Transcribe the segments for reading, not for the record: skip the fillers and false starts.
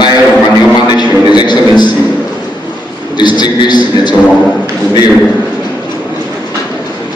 Lion of Anioma Nation, His Excellency, Distinguished Senator Obomkpa,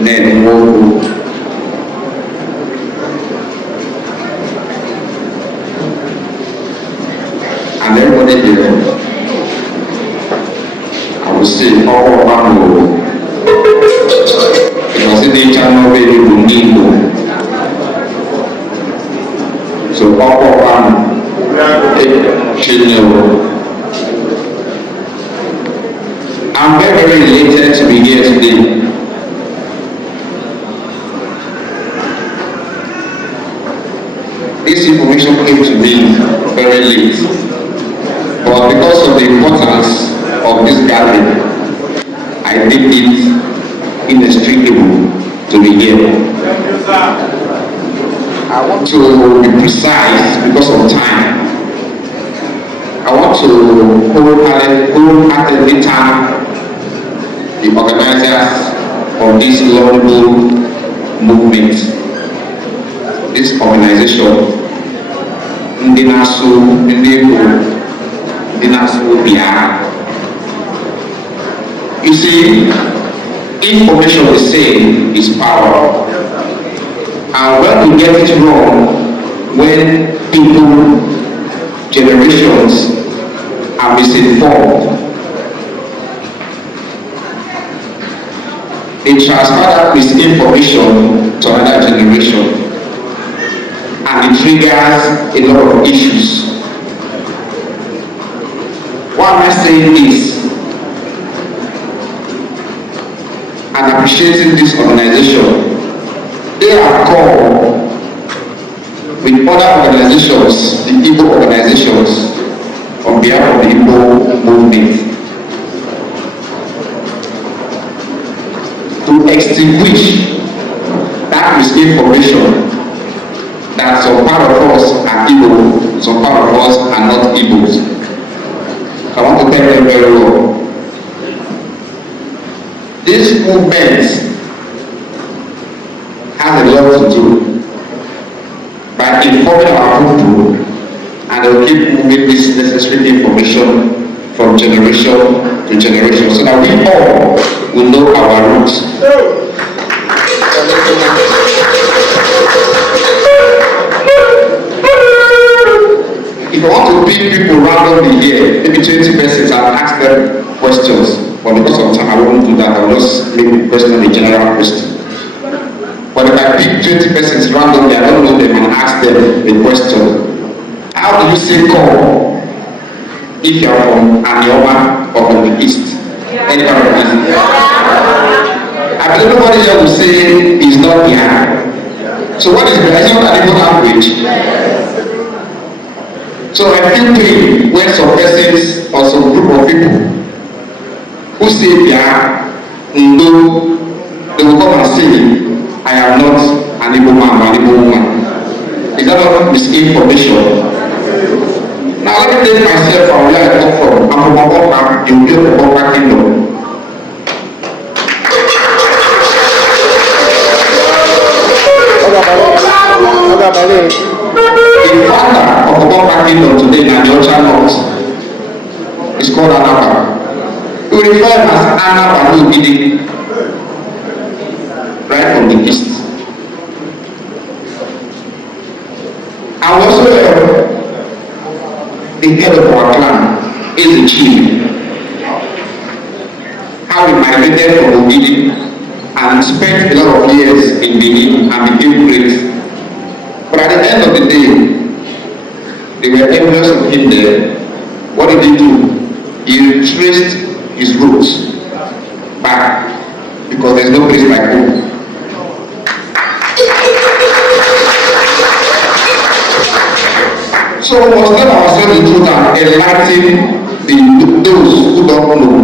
Ned Nwoko, and everybody here. I will say all one because the channel very unique. So all one I'm very, very elated to be here today. This information came to me very late, but because of the importance of this gathering, I did it inextricable to be here. I want to be precise because of time. I want to wholeheartedly thank the organizers of this laudable movement, this organization, Ndinasu Bia. You see, information we say is power. And when we get it wrong, when people, generations are misinformed, they transfer that misinformation to another generation, and it triggers a lot of issues. Why am I saying this? And appreciating this organization. They are called with other organizations, the Igbo organizations, on behalf of the Igbo movement, to extinguish that misinformation that some part of us are Igbo, some part of us are not Igbos. I want to tell them very well. This movement has a lot to do by informing our people, and they will keep moving this necessary information from generation to generation so that we all will know our roots. If I want to pick people randomly here, maybe 20 persons, I'll ask them questions. But because of time, I won't do that. I will just make the question a general question. But if I pick 20 persons randomly, I don't know them, and ask them a question. How do you say call if you are from Anioma or from the east? Any kind of reason? I believe nobody here will say is not here. So what is the It's not an Igbo language. So I feel pain when some persons or some group of people who say they are Ndo, they will come and say, I am not an Igbo man or an Igbo woman. Is that not misinformation? Now let me take myself from where I come from. I'm from Obomkpa, you build the Obomkpa kingdom. The founder of the Obomkpa kingdom today in Aniocha North is called Aniocha. We refer him as Aniocha, right from the east. And also the head of our clan is the chief. How we migrated from Ogidi and spent a lot of years in Benin and became great. But at the end of the day, there were evidence of him there. What did he do? He retraced his roots back because there's no place like home. So we must tell ourselves the truth and enlighten those who don't know.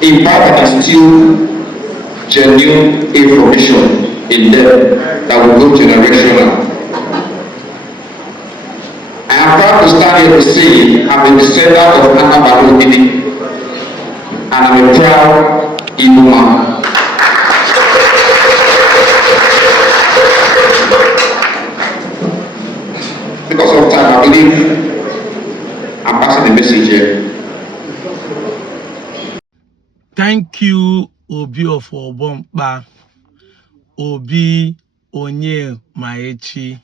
In part, there is still genuine information in them that will go generational. I am proud to stand here to say I'm a descendant of Anioma, and I'm a proud Igbo man. Because of time, I believe message here. Thank you, Obi of Obomkpa, Obi Onye Maechi.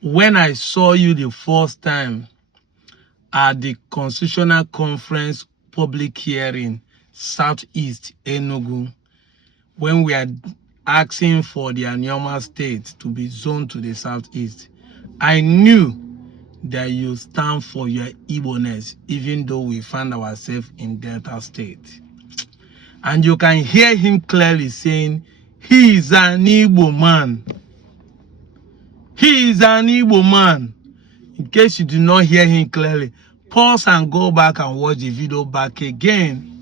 When I saw you the first time at the Constitutional Conference public hearing, Southeast Enugu, when we are asking for the Anioma state to be zoned to the Southeast, I knew that you stand for your Igboness, even though we find ourselves in Delta State. And you can hear him clearly saying, he is an Igbo man. He is an Igbo man. In case you do not hear him clearly, pause and go back and watch the video back again.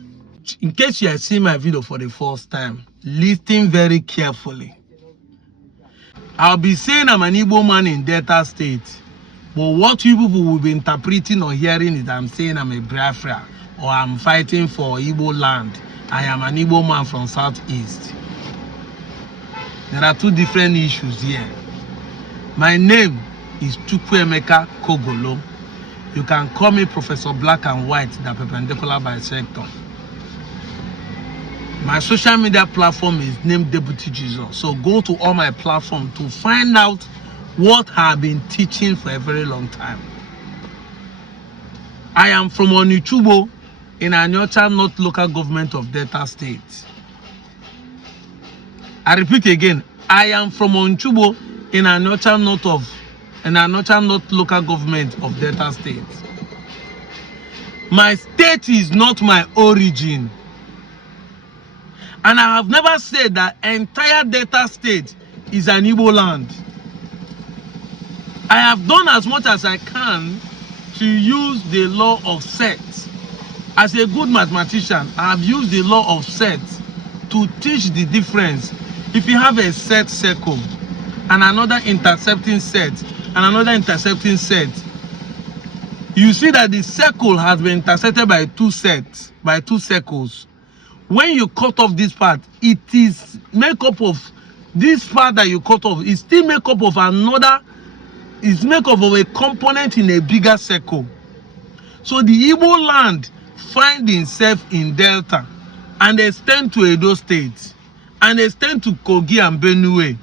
In case you are seeing my video for the first time, listen very carefully. I'll be saying I'm an Igbo man in Delta State, but what you people will be interpreting or hearing is I'm saying I'm a Biafra or I'm fighting for Igbo land. I am an Igbo man from Southeast. There are two different issues here. My name is Chukwuemeka Kogolo. You can call me Professor Black and White, the perpendicular bisector. My social media platform is named Deputy Jesus. So go to all my platforms to find out what I've been teaching for a very long time. I am from Onichubo in Aniocha North Local Government of Delta State. I repeat again, I am from Onichubo in Aniocha North Local Government of Delta State. My state is not my origin. And I have never said that entire Delta State is an Igbo land. I have done as much as I can to use the law of sets. As a good mathematician, I have used the law of sets to teach the difference. If you have a set circle and another intercepting set and another intercepting set, you see that the circle has been intersected by two sets, by two circles. When you cut off this part, it is made up of this part that you cut off is still made up of another, is made up of a component in a bigger circle. So the Igbo land find itself in Delta and extend to Edo State and extend to Kogi and Benue.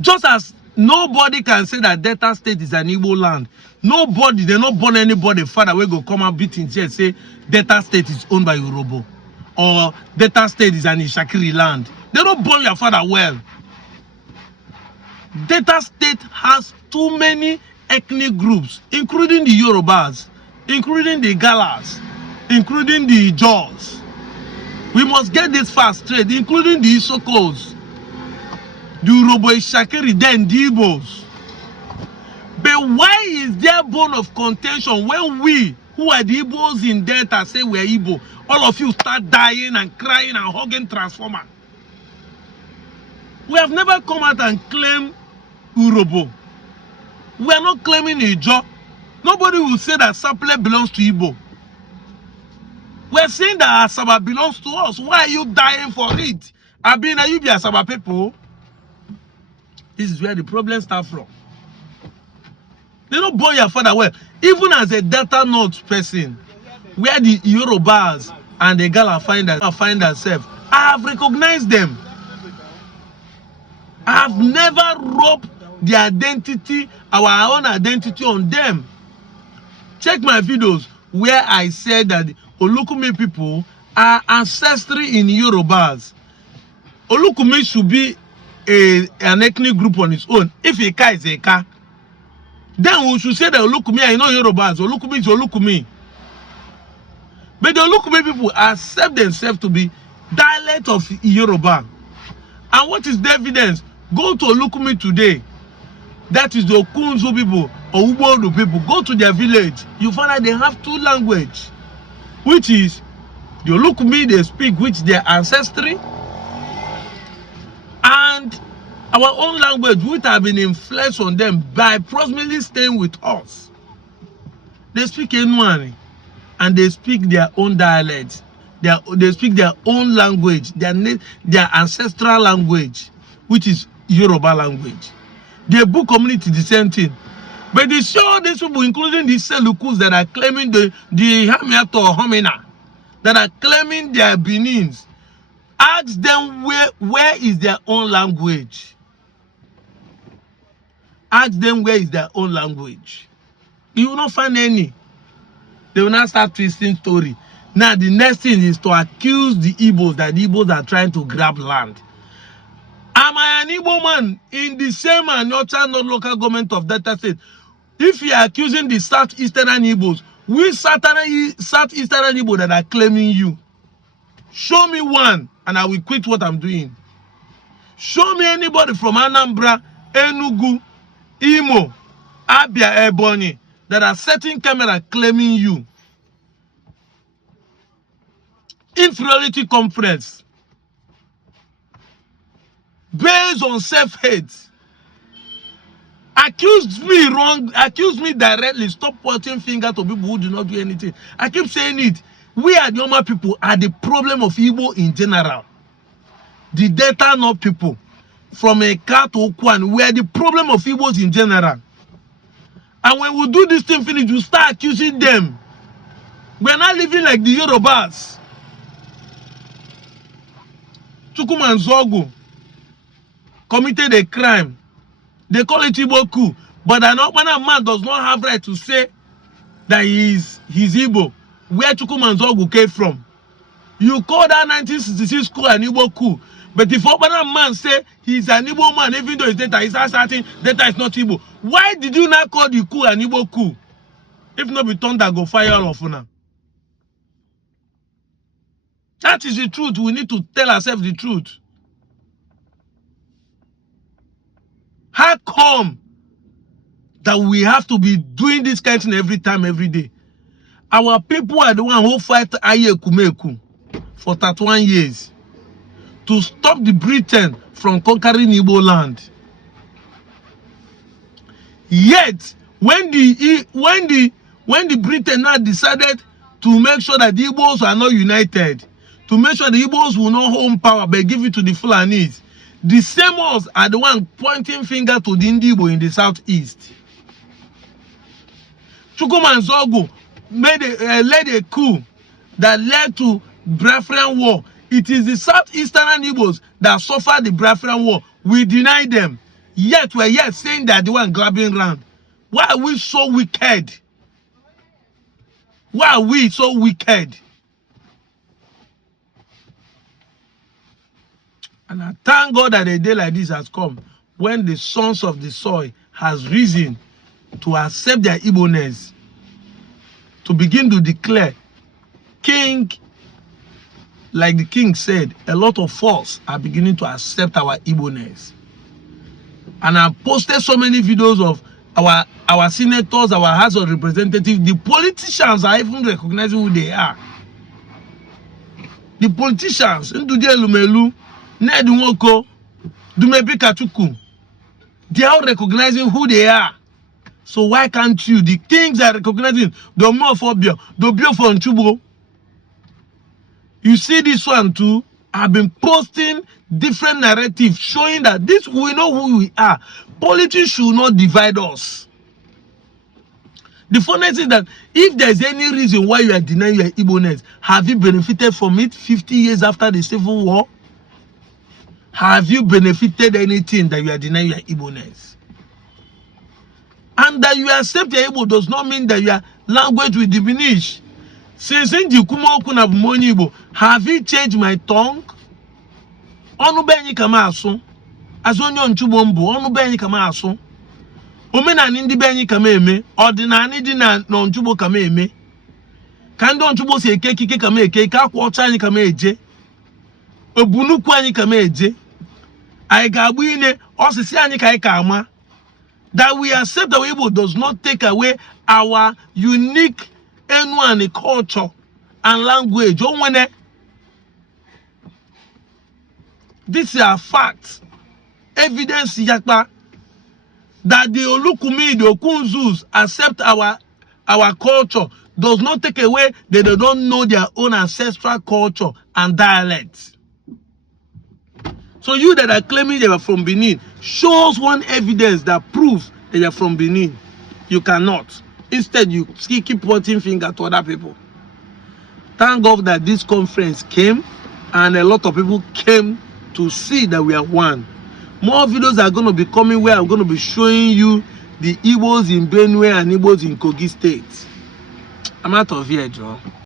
Just as nobody can say that Delta State is an Igbo land. Nobody, they not born anybody father will go come and beat in here and say Delta State is owned by Yoruba or Delta State is an Ishakiri land. They don't born your father well. Delta State has too many ethnic groups, including the Yorubas, including the Galas, including the Jaws. We must get this fast straight, including the Isokos, the Urobo Ishakiri, then the Igbos. But why is there bone of contention when we, who are the Igbos in Delta, say we're Igbo? All of you start dying and crying and hugging Transformer. We have never come out and claimed Urobo. We are not claiming Ijo. Nobody will say that Saple belongs to Igbo. We are saying that Asaba belongs to us. Why are you dying for it? I mean, are you the Asaba people? This is where the problem starts from. They don't born your father well. Even as a Delta North person, where the Yorubas and the Gala find themselves, I have recognized them. I have never robbed the identity, our own identity on them. Check my videos where I said that Olukumi people are ancestry in Yorubas. Olukumi should be an ethnic group on its own. If Eka is Eka, then we should say that Olukumi are not Yorubas. Olukumi is Olukumi. But the Olukumi people accept themselves to be dialect of Yoruba. And what is the evidence? Go to Olukumi today. That is the Okunzu people or Ubodu people. Go to their village. You find that they have two languages, which is the Olukumi they speak, which their ancestry, and our own language, which have been influenced on them by approximately staying with us. They speak Enuani, and they speak their own dialect. They speak their own language, their ancestral language, which is Yoruba language. The Igbo community, the same thing. But they show these people, including the Selukus that are claiming the Hamiato or Homina, that are claiming their Benins. Ask them where is their own language. Ask them where is their own language. You will not find any. They will not start twisting story. Now the next thing is to accuse the Igbos that the Igbos are trying to grab land. Am I an Igbo man in the same Aniocha local government of Delta State? If you are accusing the Southeastern Igbos, which Southeastern Igbo that are claiming you? Show me one, and I will quit what I'm doing. Show me anybody from Anambra, Enugu, Imo, Abia, Ebonyi that are setting camera claiming you. Inferiority conference based on self-hate. Accuse me wrong, accuse me directly. Stop pointing finger to people who do not do anything. I keep saying it. We Anioma people are the problem of Igbo in general. The Delta North people, from a car to Okwan, we are the problem of Igbos in general. And when we do this thing finish, you start accusing them. We are not living like the Yorubas. Chukwuma and Zogo committed a crime. They call it Igbo coup. But an Okpana man does not have right to say that he's Igbo. Where Chukwuma and Zogo came from. You call that 1966 coup an Igbo coup. But if Okpana man say he's an Igbo man, even though his data is starting, data is not Igbo. Why did you not call the coup an Igbo coup? If not be thunder go fire all of now. That is the truth. We need to tell ourselves the truth. How come that we have to be doing this kind of thing every time, every day? Our people are the one who fight Aye Kumeku for 31 years to stop the Britain from conquering Igbo land. Yet, when the Britain now decided to make sure that the Igbos are not united, to make sure the Igbos will not hold power but give it to the Fulanis, the same ones are the one pointing finger to the Igbo in the southeast. Chukwuma and Zogo led a coup that led to Biafran War. It is the southeastern Igbos that suffered the Biafran War. We deny them. Yet we're yet saying that they were grabbing land. Why are we so wicked? Why are we so wicked? And I thank God that a day like this has come when the sons of the soil has risen to accept their Igboness, to begin to declare, King, like the king said, a lot of us are beginning to accept our Igboness. And I posted so many videos of our senators, our House of Representatives. The politicians are even recognizing who they are. The politicians, Nduje Lumelu, Ned Nwoko, Dumebi Kachuku, they are recognizing who they are. So why can't you? The kings are recognizing the homophobia, the beautiful Nchubo. You see this one too? I've been posting different narratives showing that this we know who we are. Politics should not divide us. The funny thing is that if there's any reason why you are denying your Igboness, have you benefited from it 50 years after the Civil War? Have you benefited anything that you are denying your Igboness? And that you accept your Igbo does not mean that your language will diminish. Since have you changed my tongue? Onu benyi kama aso. Azonyo nchubombo. Onu benyi kama aso. Omena nindi benyi kama eme. Ordinani di na nchubo kama eme. Kando nchubo se eke kike kama eke. Kakwa ochani kama eje. Obunu kwani kama eje. Aigabu ine. Osisi ani ka ama. That we accept that Igbo does not take away our unique and culture and language. This is a fact. Evidence that the Olukumi, the Okunzus accept our culture does not take away that they don't know their own ancestral culture and dialects. So you that are claiming they are from Benin, shows one evidence that proves that you are from Benin. You cannot. Instead, you keep pointing finger to other people. Thank God that this conference came and a lot of people came to see that we are one. More videos are going to be coming where I'm going to be showing you the Igbos in Benue and Igbos in Kogi State. I'm out of here, Joe.